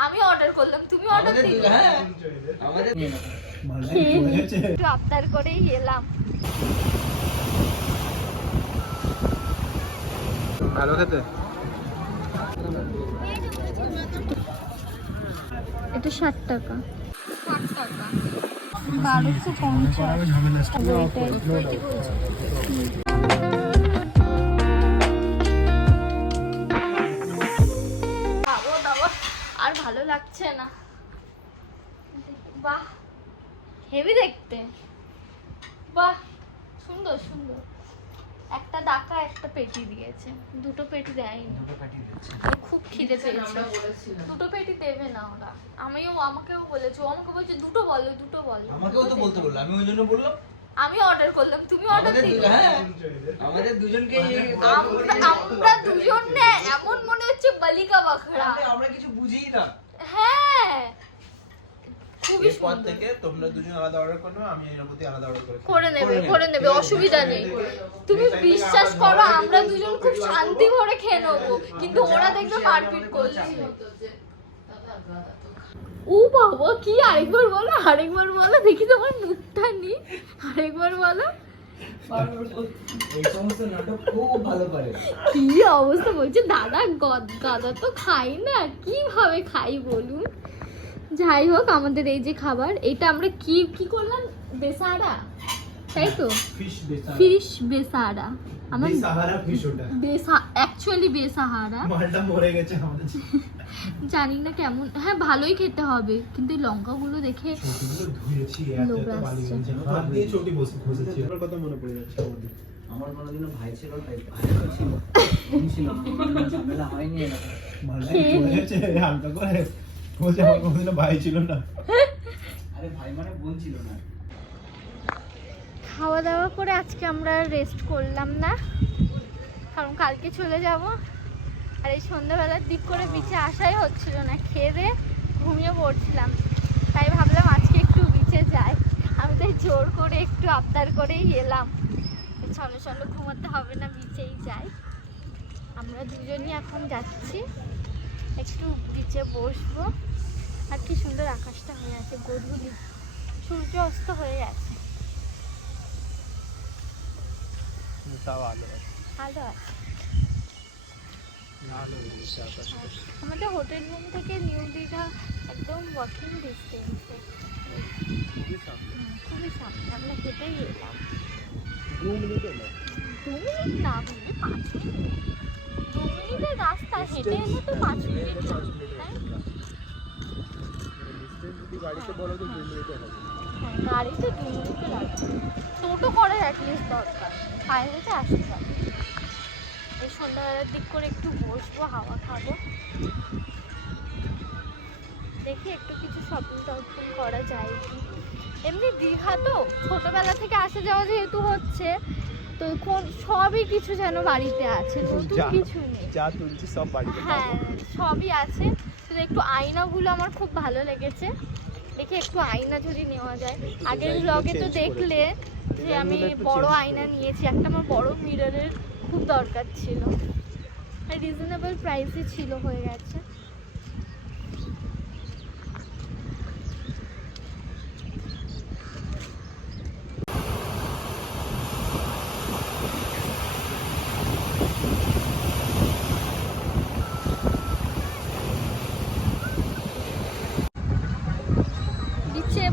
আমি অর্ডার করলাম তুমি অর্ডার দিলে। দু- হ্যাঁ। আমাদের একটু আবদার করেই এলাম। ভালো খেতে? এটা ষাট টাকা। বারোশো পঞ্চাশ। লাগছে না। বাহ হেভি দেখতে। বাহ সুন্দর সুন্দর। একটা ডাকা একটা পেটি দিয়েছে। দুটো পেটি দেয়নি। ওর খুব খিদে পেয়েছে। দুটো পেটি দেবে না ওরা। আমিও আমাকেও বলেছে। ও আমাকে বলছে দুটো বলো দুটো বলো। আমাকেও তো বলতে বলল। আমি ওই জন্য বললাম। আমি অর্ডার করলাম। তুমি অর্ডার দিলে। হ্যাঁ। আমাদের দুজনকে আমরা দুজন না এমন মনে হচ্ছে বালিকা বাখড়া আমরা কিছু বুঝিই না। হ্যাঁ। এরপর থেকে তোমরা দুজন আলাদা অর্ডার করে আমি এর আলাদা অর্ডার করে করে নেবে করে নেবে। অসুবিধা নেই। তুমি বিশ্বাস করো আমরা দুজন খুব শান্তি ভরে খেয়ে নেব। কিন্তু ওরা দেখবে মারপিট করছে। ও বাবা কি আরেকবার বলো আরেকবার বলো দেখি তোমার মুখটা নি। আরেকবার বলো। কি অবস্থা বলছে? দাদা গদ- গাদা তো খাই না। কীভাবে খাই বলুন? যাই হোক আমাদের এই যে খাবার এটা আমরা কি কি করলাম? বেসারা? তাই তো? ফিশ বেসারা। আমরা সাহারা ফিশ ওটা বেসা অ্যাকচুয়ালি বেসাহারা। মালটা মরে গেছে আমাদের জানি না কেমন। হ্যাঁ ভালোই খেতে হবে কিন্তু এই লঙ্কাগুলো দেখে ধুয়েছি। হাত দিয়ে বসে বসেছি। আমার কথা মনে পড়ে যাচ্ছে আমাদের। আমার কোনোদিনও ভাই ছিল তাই ভাইও ছিল। ছিল ঝামেলা হয়নি মালটা চলেছে হালকা করে। বলছে আমার কোনোদিনও ভাই ছিল না। আরে ভাই মানে বোন ছিল না। খাওয়া দাওয়া করে আজকে আমরা রেস্ট করলাম না। কারণ কালকে চলে যাব। আর এই সন্ধ্যাবেলার দিক করে বিচে আসাই হচ্ছিল না। খেয়ে দিয়ে ঘুমিয়ে পড়ছিলাম। তাই ভাবলাম আজকে একটু বিচে যাই। আমি তাই জোর করে একটু আবদার করেই এলাম। ছন্ন ছন্ন ঘুমাতে হবে না বিচেই যাই। আমরা দুজনই এখন যাচ্ছি। একটু বিচে বসবো। আর কি সুন্দর আকাশটা হয়ে আছে, গধূলি। সূর্য অস্ত হয়ে গেছে তাও আলো আছে। আমাদের হোটেল রুম থেকে নিউ দীঘা একদম ওয়াকিং ডিস্টেন্সে খুবই সামনে। আমরা হেঁটেই এলাম। দু না। মিনিট পাঁচ মিনিট। দু মিনিটের রাস্তা হেঁটে এলে তো পাঁচ মিনিট তাই গাড়িতে বলো তো দু হবে হ্যাঁ গাড়িতে দু মিনিটও লাগবে। টোটো করে অ্যাটলিস্ট দরকার। হেঁটে আসতে পারবে। এই সন্ধ্যাবেলার দিক করে একটু বসবো হাওয়া খাব। দেখি একটু কিছু শপিং টপিং করা যায় কি। এমনি দীঘা তো ছোটবেলা থেকে আসা যাওয়া যেহেতু হচ্ছে তো কোন সবই কিছু যেন বাড়িতে আছে নতুন কিছু নেই। যা তুলছি সব বাড়িতে হ্যাঁ সবই আছে। শুধু একটু আয়নাগুলো আমার খুব ভালো লেগেছে। দেখি একটু আয়না যদি নেওয়া যায়। আগের ব্লগে তো দেখলে যে আমি বড় আয়না নিয়েছি একটা আমার বড় মিররের খুব দরকার ছিল। রিজনেবল প্রাইসে ছিল হয়ে গেছে।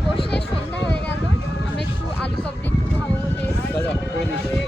বসে সন্ধ্যা হয়ে গেল। আমরা একটু আলু কাবলি Thank you.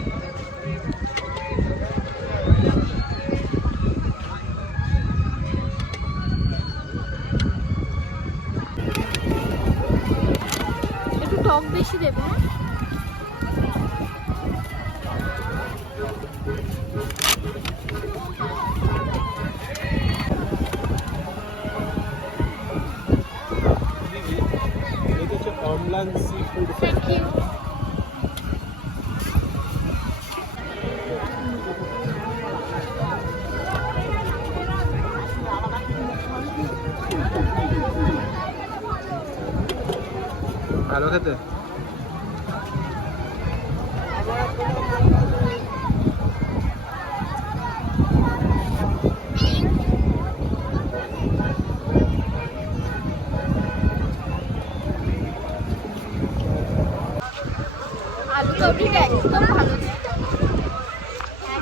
একদম ভালো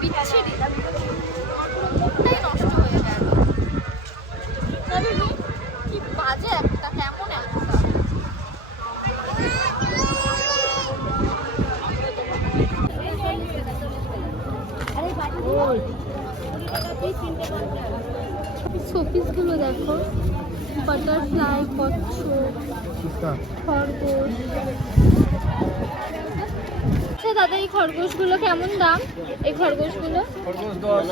বিচ্ছিরি আমার নষ্ট হয়ে গেল কি বাজে একটা কেমন একটা শোপিসগুলো দেখো বাটারফ্লাই কচ্ছপ খরগোশ। দাদা এই খরগোশগুলো কেমন দাম? এই খরগোশগুলো? খরগোশ দশ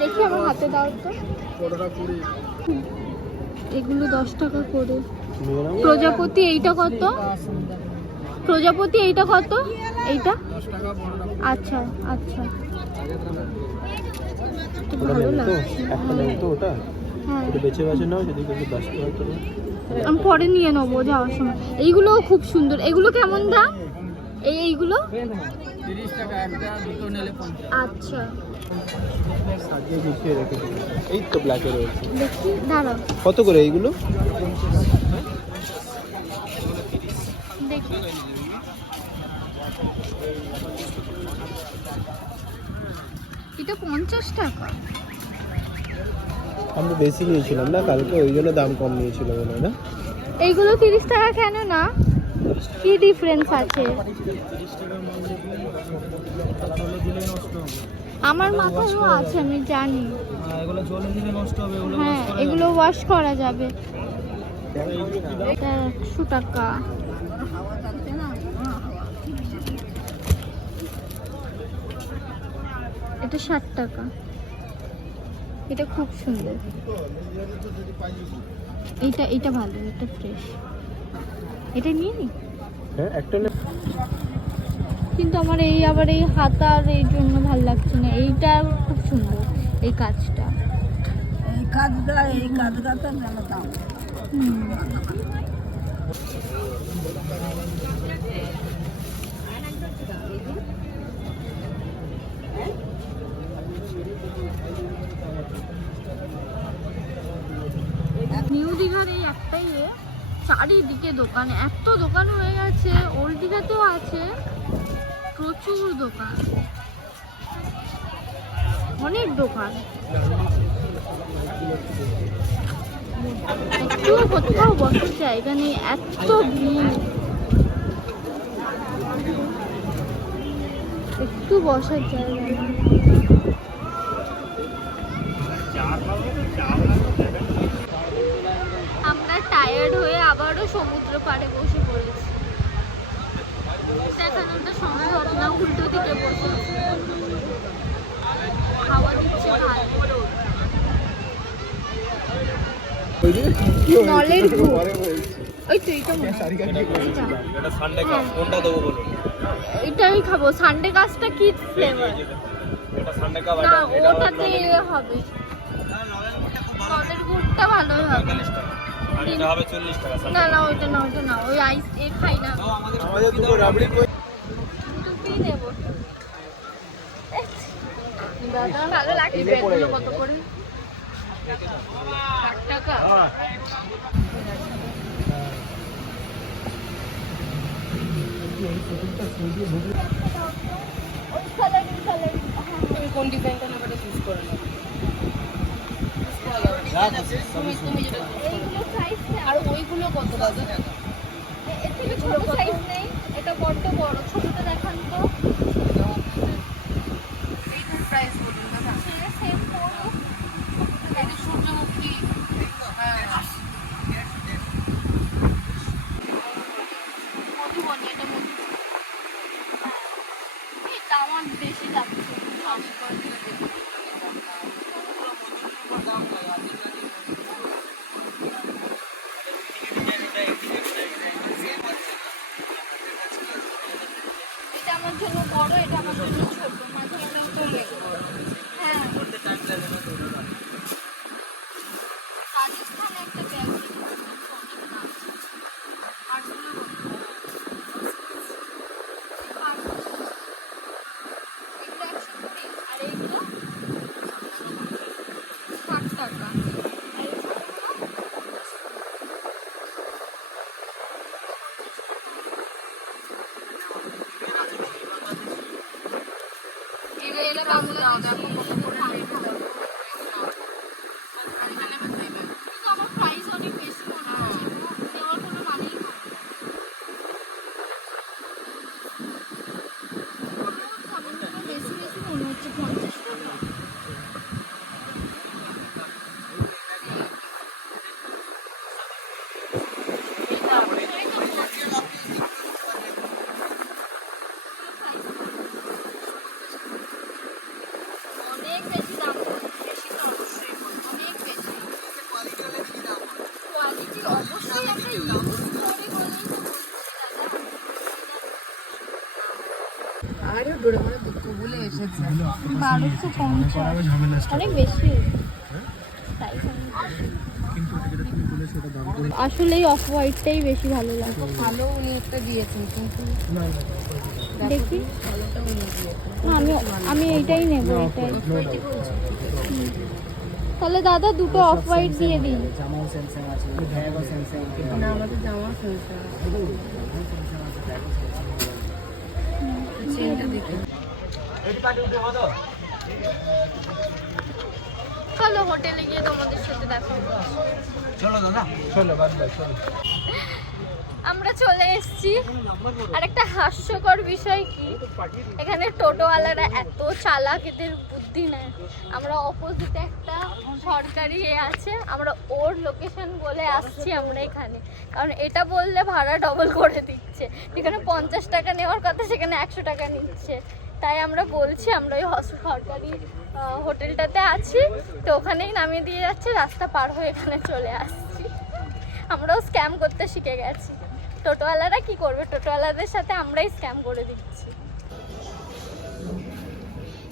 দেখি আমার হাতে দাও তো। এগুলো দশ টাকা করে। প্রজাপতি এইটা কত? প্রজাপতি এইটা কত? এইটা? আচ্ছা আচ্ছা। ভালো লাগছে। হ্যাঁ। বেছে বেছে নাও যদি কিছু দশ টাকা করে। আমি পরে নিয়ে নেব যাওয়ার সময়। এইগুলো খুব সুন্দর। এগুলো কেমন দাম? এই এইগুলো? আচ্ছা। সাজিয়ে গুছিয়ে এই তো ব্ল্যাকে রয়েছে। কত করে এইগুলো? দেখি। এটা পঞ্চাশ টাকা। আমরা বেশি নিয়েছিলাম না, কালকে ওই জন্য দাম কম নিয়েছিল মনে হয় না? এইগুলো তিরিশ টাকা কেন না? কি ডিফারেন্স আছে? আমার মাথায়ও আছে, আমি জানি। হ্যাঁ এগুলো ওয়াশ করা যাবে। এটা একশো টাকা। এটা ষাট টাকা। এটা খুব সুন্দর। এটা এটা ভালো এটা ফ্রেশ এটা নিয়ে নি? হ্যাঁ একটা নে কিন্তু আমার এই আবার এই হাতার এই জন্য ভালো লাগছে না। এইটা খুব সুন্দর এই কাজটা। এই কাজটা এই কাজটা তো ভালো দাম। হুম। নিউ দীঘার এই একটাই চারিদিকে দোকান, এত দোকান হয়ে গেছে, ওল্ড দীঘাতেও আছে, প্রচুর দোকান। অনেক দোকান। একটু কোথাও বসার জায়গা নেই, এত ভিড়। একটু বসার জায়গা আমরা টায়ার্ড হয়ে আবারও সমুদ্র পাড়ে বসে পড়েছি। দেখানোটা সম্ভব না উল্টো দিকে বসে। দিচ্ছে ভালো। নলের গুড় ওই তো এইটা হয়। এটা আমি খাব। সানডে গাছটা কি ফ্লেভার না ওটাতে হবে। নলের গুড়টা ভালোই হবে। না না ওইটা না ওইটা না ওই আইস এ খাই না। আমাদের দুটো রাবড়ি কই? টুপি নেব। দাদা ভালো লাগছে ব্যাগগুলো কত করে? টাকা। কোন ডিজাইনটা নেবে চুজ করে নেবে। তুমি তুমি যেটা এইগুলো সাইজ আর ওইগুলো কত? দাদা এর থেকে ছোট সাইজ নেই। এটা বড্ড বড় ছোটটা দেখান তো। এইটার প্রাইস বলুন দাদা। সেটা সেম পড়ো এটা সূর্যমুখী। হ্যাঁ। মধুবনী এটা মধু। এটা আমার বেশি লাগছে আমি কোয়ালিটি দেখি এটা আমার বারোশো পঞ্চাশ। অনেক বেশি বেশি। আসলেই অফ হোয়াইটটাই বেশি ভালো লাগে। ভালো উনি একটা দিয়েছেন কিন্তু দেখি। আমি আমি এইটাই নেব এটাই তাহলে দাদা দুটো অফ হোয়াইট দিয়ে দিন। জামা চলো হোটেলে গিয়ে তোমাদের সাথে দেখা হবে। চলো দাদা। চলো বাদ বাদ চলো। আমরা চলে এসেছি। আর একটা হাস্যকর বিষয় কি? এখানে টোটোওয়ালারা এত চালাক এদের বুদ্ধি নেয় আমরা অপোজিটে একটা সরকারি এ আছে। আমরা ওর লোকেশন বলে আসছি আমরা এখানে। কারণ এটা বললে ভাড়া ডবল করে দিচ্ছে। যেখানে পঞ্চাশ টাকা নেওয়ার কথা সেখানে একশো টাকা নিচ্ছে। তাই আমরা বলছি আমরা ওই হস- সরকারি হোটেলটাতে আছি। তো ওখানেই নামিয়ে দিয়ে যাচ্ছে রাস্তা পার হয়ে এখানে চলে আসছি। আমরাও স্ক্যাম করতে শিখে গেছি। টোটোওয়ালারা কি করবে? টোটোওয়ালাদের সাথে আমরাই স্ক্যাম করে দিচ্ছি।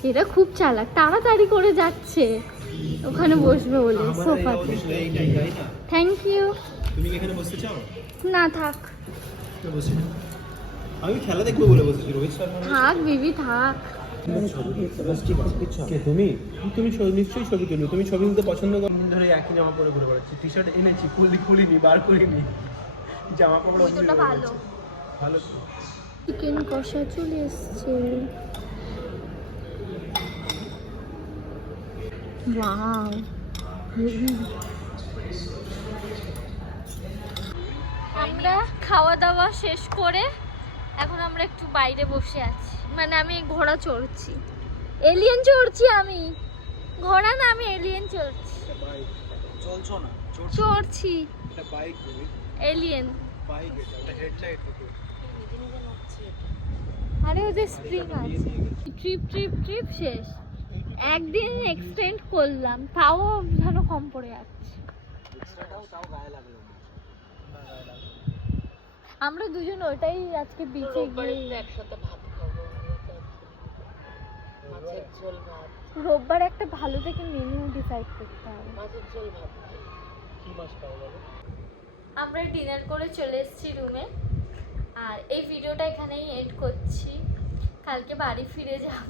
এরা খুব চালাক তাড়াতাড়ি করে যাচ্ছে। ওখানে বসবে বলে সোফাতে থ্যাংক ইউ তুমি কি এখানে বসতে চাও? না থাক। বসে। আমি খেলা দেখব বলে বসেছি রোহিত শর্মা থাক বিবি থাক। কে তুমি? তুমি ছবি নিশ্চয়ই ছবি তুলবে তুমি ছবি তুলতে পছন্দ করো। দিন ধরে একই জামা পরে ঘুরে বেড়াচ্ছি টি শার্ট এনেছি খুলি খুলিনি বার করিনি। জামা কাপড় ওই দুটো ভালো। ভালো চিকেন কষা চলে এসছে। ওয়াও আমরা খাওয়া দাওয়া শেষ করে এখন আমরা একটু বাইরে বসে আছি। মানে আমি ঘোড়া চড়ছি। এলিয়েন চড়ছি আমি। ঘোড়া না আমি এলিয়েন চড়ছি। চলছো না? চড়ছি? এটা বাইক এলিয়েন বাইক এটা হেডলাইট আরে ওদের স্প্রিং আছে। ট্রিপ ট্রিপ ট্রিপ শেষ। একদিন এক্সটেন্ড করলাম তাও যেন কম পড়ে যাচ্ছে। এক্সট্রাটাও তাও গায়ে লাগল না। আমরা দুজন ওটাই আজকে বিচে গিয়ে একসাথে ভাত খাব মাছের ঝোল ভাত। রোববার একটা ভালো থেকে মেনু ডিসাইড করতে হবে। মাছের ঝোল ভাত কি মাছ খাওয়া বলো? আমরা ডিনার করে চলে এসেছি রুমে আর এই ভিডিওটা এখানেই এড করছি। কালকে বাড়ি ফিরে যাব।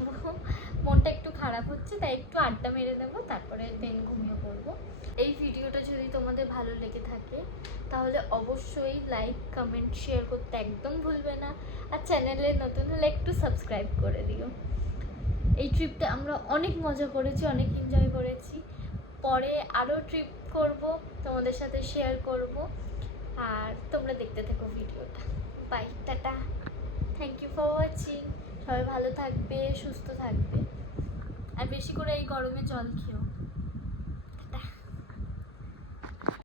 মনটা একটু খারাপ হচ্ছে, তাই একটু আড্ডা মেরে দেবো, তারপরে দেন ঘুমিয়ে পড়ব। এই ভিডিওটা যদি তোমাদের ভালো লেগে থাকে, তাহলে অবশ্যই লাইক কমেন্ট শেয়ার করতে একদম ভুলবে না। আর চ্যানেলে নতুন হলে একটু সাবস্ক্রাইব করে দিও। এই ট্রিপটা আমরা অনেক মজা করেছি, অনেক এনজয় করেছি। পরে আরও ট্রিপ করব, তোমাদের সাথে শেয়ার করব। আর তোমরা দেখতে থেকো ভিডিওটা। Bye tata. Thank you for watching সবাই ভালো থাকবে, সুস্থ থাকবে। আর বেশি করে এই গরমে জল খেও।